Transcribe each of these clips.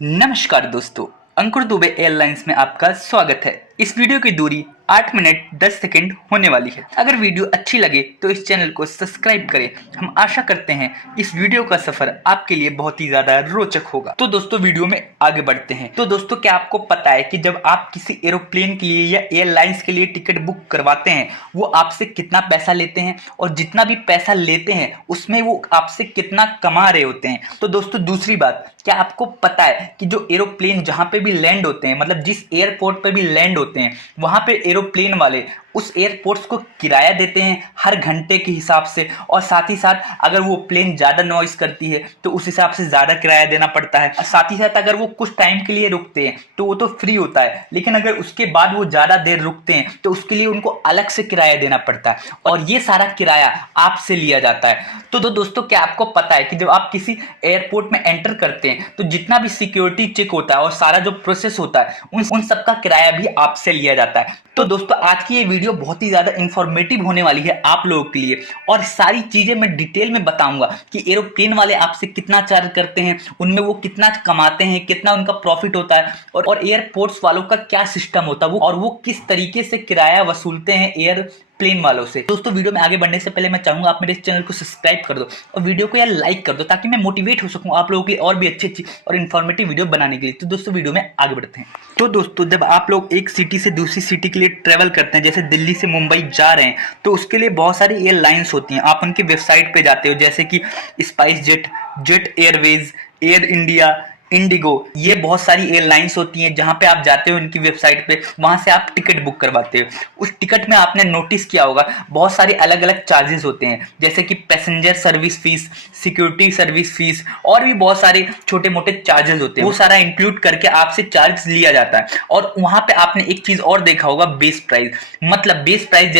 नमस्कार दोस्तों, अंकुर दुबे एयरलाइंस में आपका स्वागत है। इस वीडियो की दूरी 8 मिनट 10 सेकंड होने वाली है। अगर वीडियो अच्छी लगे तो इस चैनल को सब्सक्राइब करें। हम आशा करते हैं इस वीडियो का सफर आपके लिए बहुत ही ज्यादा रोचक होगा। तो दोस्तों वीडियो में आगे बढ़ते हैं। तो दोस्तों क्या आपको पता है कि जब आप किसी एरोप्लेन के लिए या एयरलाइंस के लिए टिकट बुक करवाते हैं वो आपसे कितना पैसा लेते हैं और जितना भी पैसा लेते हैं उसमें वो आपसे कितना कमा रहे होते हैं। तो दोस्तों दूसरी बात, क्या आपको पता है कि जो एरोप्लेन जहां पे भी लैंड होते हैं, मतलब जिस एयरपोर्ट पे भी लैंड होते हैं, वहां पे एरोप्लेन वाले उस एयरपोर्ट्स को किराया देते हैं हर घंटे के हिसाब से। और साथ ही साथ अगर वो प्लेन ज़्यादा नॉइस करती है तो उस हिसाब से ज़्यादा किराया देना पड़ता है। और साथ ही साथ अगर वो कुछ टाइम के लिए रुकते हैं तो वो तो फ्री होता है, लेकिन अगर उसके बाद वो ज़्यादा देर रुकते हैं तो उसके लिए उनको अलग से किराया देना पड़ता है और ये सारा किराया आपसे लिया जाता है। तो दोस्तों क्या आपको पता है कि जब आप किसी एयरपोर्ट में एंटर करते हैं तो जितना भी सिक्योरिटी चेक होता है और सारा जो प्रोसेस होता है उन सब का किराया भी आपसे लिया जाता है। तो दोस्तों आज की ये वीडियो बहुत ही ज़्यादा इंफॉर्मेटिव होने वाली है आप लोगों के लिए और सारी चीज़ें मैं डिटेल में बताऊंगा कि एरोप्लेन वाले आपसे कितना चार्ज करते हैं, उनमें वो कितना कमाते हैं, कितना उनका प्रॉफिट होता है और एयरपोर्ट्स वालों का क्या सिस्टम होता है वो, और वो किस तरीके से किराया वसूलते हैं एयर प्लेन वालों से। दोस्तों वीडियो में आगे बढ़ने से पहले मैं चाहूंगा आप मेरे इस चैनल को सब्सक्राइब कर दो और वीडियो को यार लाइक कर दो ताकि मैं मोटिवेट हो सकूं आप लोगों के लिए और भी अच्छी और इन्फॉर्मेटिव वीडियो बनाने के लिए। तो दोस्तों वीडियो में आगे बढ़ते हैं। तो दोस्तों जब आप लोग एक सिटी से दूसरी सिटी के लिए ट्रेवल करते हैं, जैसे दिल्ली से मुंबई जा रहे हैं, तो उसके लिए बहुत सारी एयरलाइंस होती हैं। आप उनकी वेबसाइट पे जाते हो जैसे कि spice jet, jet Airways, air India, Indigo, ये बहुत सारी एयरलाइंस होती हैं जहां पे आप जाते हो उनकी वेबसाइट पे, वहां से आप टिकट बुक करवाते हो। उस टिकट में आपने नोटिस किया होगा बहुत सारे अलग अलग चार्जेस होते हैं, जैसे कि passenger service fees, security service fees और भी बहुत सारे छोटे मोटे चार्जेस होते हैं। वो सारा इंक्लूड करके आपसे चार्ज लिया जाता है। और वहां पे आपने एक चीज और देखा होगा, बेस प्राइस। मतलब बेस प्राइस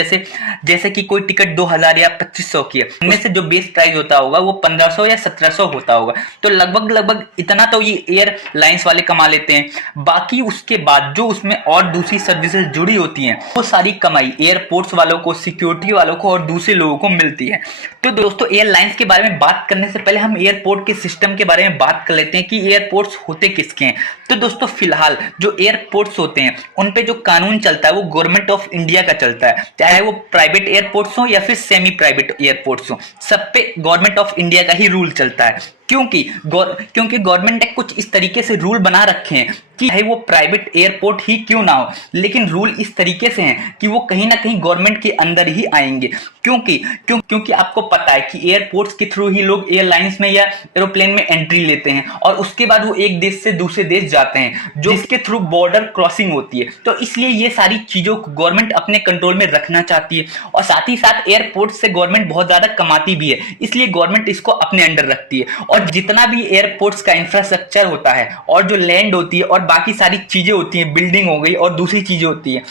जैसे कि कोई टिकट 2000 या 2500 की है, उनमें से जो बेस प्राइस होता होगा वो 1500 या 1700 होता होगा। तो लगभग इतना तो ये एयरलाइंस वाले कमा लेते हैं। बाकी उसके बाद जो उसमें और दूसरी सर्विसेज जुड़ी होती हैं वो सारी कमाई एयरपोर्ट्स वालों को, सिक्योरिटी वालों को और दूसरे लोगों को मिलती है। तो दोस्तों एयरलाइंस के बारे में बात करने से पहले हम एयरपोर्ट के सिस्टम के बारे में बात कर लेते हैं कि एयरपोर्ट्स होते किसके हैं। तो दोस्तों फिलहाल जो एयरपोर्ट्स होते हैं उन पे जो कानून चलता है वो गवर्नमेंट ऑफ इंडिया का चलता है, चाहे वो प्राइवेट एयरपोर्ट्स हो या फिर सेमी प्राइवेट एयरपोर्ट्स हो, सब पे गवर्नमेंट ऑफ इंडिया का ही रूल चलता है। क्योंकि गवर्नमेंट ने कुछ इस तरीके से रूल बना रखे हैं कि चाहे वो प्राइवेट एयरपोर्ट ही क्यों ना हो, लेकिन रूल इस तरीके से हैं कि वो कहीं ना कहीं गवर्नमेंट के अंदर ही आएंगे। क्योंकि आपको पता है कि एयरपोर्ट्स के थ्रू ही लोग एयरलाइंस में या एरोप्लेन में एंट्री लेते हैं और उसके बाद वो एक देश से दूसरे देश जाते हैं, जो इसके थ्रू बॉर्डर क्रॉसिंग होती है। तो इसलिए ये सारी चीजों को गवर्नमेंट अपने कंट्रोल में रखना चाहती है और साथ ही साथ एयरपोर्ट से गवर्नमेंट बहुत ज्यादा कमाती भी है, इसलिए गवर्नमेंट इसको अपने अंडर रखती है। और जितना भी एयरपोर्ट्स का इंफ्रास्ट्रक्चर होता है और जो लैंड होती है और बाकी सारी चीजें होती हैं, बिल्डिंग हो गई और दूसरी चीजें होती है,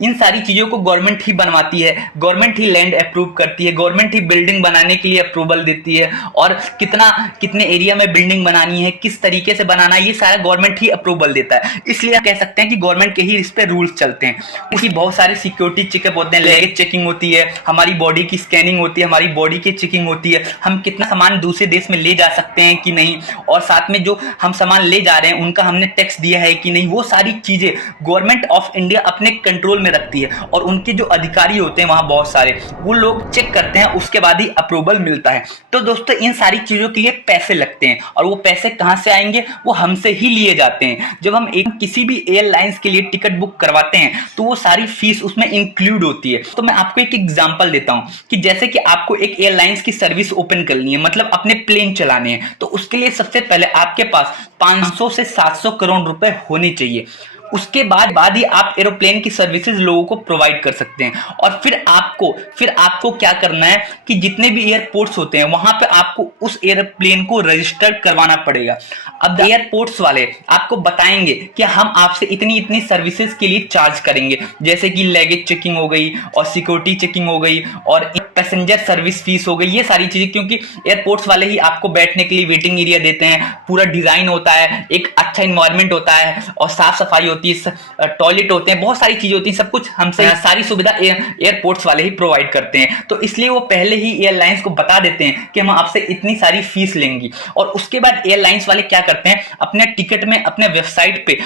इन सारी चीजों को गवर्नमेंट ही बनवाती है, गवर्नमेंट ही लैंड अप्रूव करती है, गवर्नमेंट ही बिल्डिंग बनाने के लिए अप्रूवल देती है और कितने एरिया में बिल्डिंग बनानी है, किस तरीके से बनाना है, ये सारा गवर्नमेंट ही अप्रूवल देता है। इसलिए आप कह सकते हैं कि गवर्नमेंट के ही इस पे रूल्स चलते हैं। इसकी बहुत सारे सिक्योरिटी चेकअप होते हैं, लगेज चेकिंग होती है, हमारी बॉडी की स्कैनिंग होती है, हमारी बॉडी की चेकिंग होती है, हम कितना सामान दूसरे देश में ले जा सकते हैं कि नहीं, और साथ में जो हम सामान ले जा रहे हैं उनका हमने टैक्स दिया है कि नहीं, वो सारी चीजें गवर्नमेंट ऑफ इंडिया अपने कंट्रोल में रखती है। और उनके जो अधिकारी होते हैं वहां बहुत सारे, वो लोग चेक करते हैं, उसके बाद ही अप्रूवल मिलता है। तो दोस्तों इन सारी चीजों के लिए पैसे लगते हैं और वो पैसे कहां से आएंगे, वो हमसे ही लिए जाते हैं। जब हम किसी भी एयरलाइंस के लिए टिकट बुक करवाते हैं तो वो सारी फीस उसमें इंक्लूड होती है। तो मैं आपको एक एग्जांपल देता हूं कि जैसे कि आपको एक एयरलाइंस की सर्विस ओपन करनी है, मतलब अपने प्लेन चलाने हैं, तो उसके लिए सबसे पहले आपके पास 500 से 700 करोड़ रुपए होने चाहिए। उसके बाद ही आप एरोप्लेन की सर्विसेज लोगों को प्रोवाइड कर सकते हैं। और फिर आपको क्या करना है कि जितने भी एयरपोर्ट्स होते हैं वहां पे आपको उस एयरप्लेन को रजिस्टर करवाना पड़ेगा। अब एयरपोर्ट्स वाले आपको बताएंगे कि हम आपसे इतनी सर्विसेज के लिए चार्ज करेंगे, जैसे कि लगेज चेकिंग हो गई और सिक्योरिटी चेकिंग हो गई और पैसेंजर सर्विस फीस हो गई, ये सारी चीजें। क्योंकि एयरपोर्ट्स वाले ही आपको बैठने के लिए वेटिंग एरिया देते हैं, पूरा डिजाइन होता है, एक अच्छा अच्छा इन्वायरमेंट होता है और साफ सफाई होती है, टॉयलेट होते हैं, बहुत सारी चीजें होती हैं, सब कुछ हमसे सारी सुविधा एयरपोर्ट्स वाले ही प्रोवाइड करते हैं। तो इसलिए वो पहले ही एयरलाइंस को बता देते हैं कि हम आपसे इतनी सारी फीस लेंगी। और उसके बाद एयरलाइंस वाले क्या करते हैं, अपने टिकट में, अपने वेबसाइट पे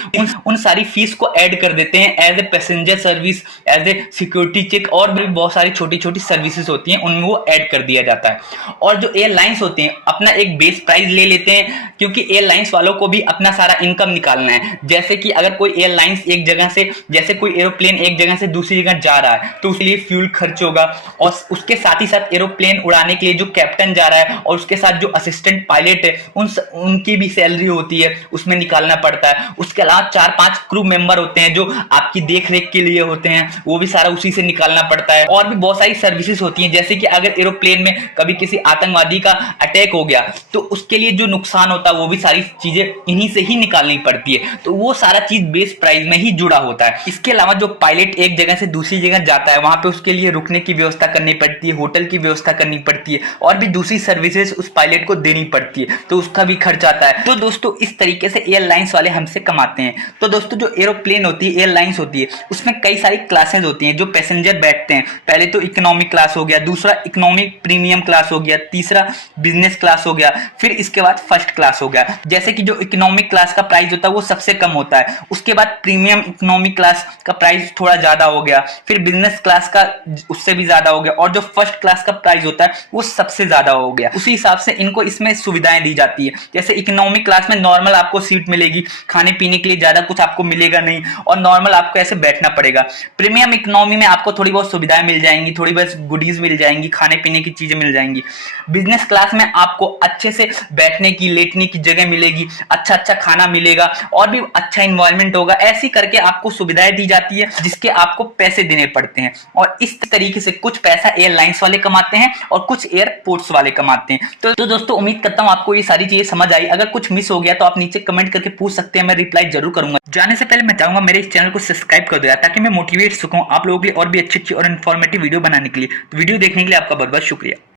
उन सारी फीस को ऐड कर देते हैं as a passenger service, as a security check, और भी बहुत सारी छोटी छोटी सर्विसेज होती हैं, उनमें वो ऐड कर दिया जाता है। और जो एयरलाइंस होते हैं अपना एक बेस प्राइस ले लेते हैं, क्योंकि एयरलाइंस वालों को भी अपना सारा इनकम निकालना है। जैसे कि अगर कोई एयरलाइंस एक जगह से, जैसे कोई एरोप्लेन एक जगह से दूसरी जगह जा रहा है, तो उसके लिए फ्यूल खर्च होगा, और उसके साथ ही साथ एरोप्लेन उड़ाने के लिए जो कैप्टन जा रहा है और उसके साथ जो असिस्टेंट पायलट है उनकी भी सैलरी होती है, उसमें निकालना पड़ता है। उसके अलावा 4-5 क्रू मेंबर होते हैं जो आपकी देख रेख के लिए होते हैं, वो भी सारा उसी से निकालना पड़ता है। और भी बहुत सारी सर्विसेज होती हैं, जैसे कि अगर एरोप्लेन में कभी किसी आतंकवादी का अटैक हो गया तो उसके लिए जो नुकसान होता है वो भी सारी चीजें इन्हीं से ही निकालनी पड़ती है। तो वो सारा चीज बेस प्राइस में ही जुड़ा होता है। इसके अलावा जो पायलट एक जगह से दूसरी जगह जाता है, वहां पे उसके लिए रुकने की व्यवस्था करनी पड़ती है, होटल की व्यवस्था करनी पड़ती है, और भी दूसरी सर्विसेज उस पायलट को देनी पड़ती है, तो उसका भी खर्च आता है। तो दोस्तों इस तरीके से एयरलाइंस वाले हमसे कमाते हैं। तो दोस्तों जो एरोप्लेन होती है, एयरलाइंस होती है, उसमें कई सारी क्लासेस होती हैं जो पैसेंजर बैठते हैं। पहले तो इकोनॉमिक क्लास हो गया, दूसरा इकोनॉमिक प्रीमियम क्लास हो गया, तीसरा बिजनेस क्लास हो गया, फिर इसके बाद फर्स्ट क्लास हो गया। जैसे कि जो इकोनॉमिक क्लास का प्राइस होता है वो सबसे कम होता है, उसके बाद प्रीमियम इकोनॉमिक क्लास का प्राइस थोड़ा ज्यादा हो गया, फिर बिजनेस क्लास का उससे भी ज्यादा हो गया, और जो फर्स्ट क्लास का प्राइस होता है वो सबसे ज्यादा हो गया। उसी हिसाब से इनको इसमें सुविधाएं दी जाती है। जैसे इकोनॉमिक क्लास में नॉर्मल आपको सीट मिलेगी, खाने पीने के लिए ज्यादा कुछ आपको मिलेगा नहीं, और नॉर्मल आपको ऐसे बैठना पड़ेगा। प्रीमियम इकोनॉमी में आपको थोड़ी बहुत सुविधाएं मिल जाएंगी, थोड़ी बहुत गुडीज मिल जाएंगी, खाने पीने की चीजें मिल जाएंगी। बिजनेस क्लास में आपको अच्छे से बैठने की, लेटने की जगह मिलेगी, अच्छा अच्छा खाना मिलेगा, और भी अच्छा इन्वायरमेंट होगा। ऐसी करके आपको सुविधाएं दी जाती है जिसके आपको पैसे देने पड़ते हैं। और इस तरीके से कुछ पैसा एयरलाइंस वाले कमाते हैं और कुछ एयरपोर्ट्स वाले कमाते हैं। तो दोस्तों उम्मीद करता हूं आपको ये सारी चीजें समझ आई। अगर कुछ मिस हो गया तो आप नीचे कमेंट करके पूछ सकते हैं, मैं रिप्लाई जरूर करूंगा। जाने से पहले मैं चाहूंगा मेरे इस चैनल को सब्सक्राइब कर दो यार, ताकि मैं मोटिवेट सकूं आप लोगों के लिए और भी अच्छी और इन्फॉर्मेटिव वीडियो बनाने के लिए। तो वीडियो देखने के लिए आपका बहुत बहुत शुक्रिया।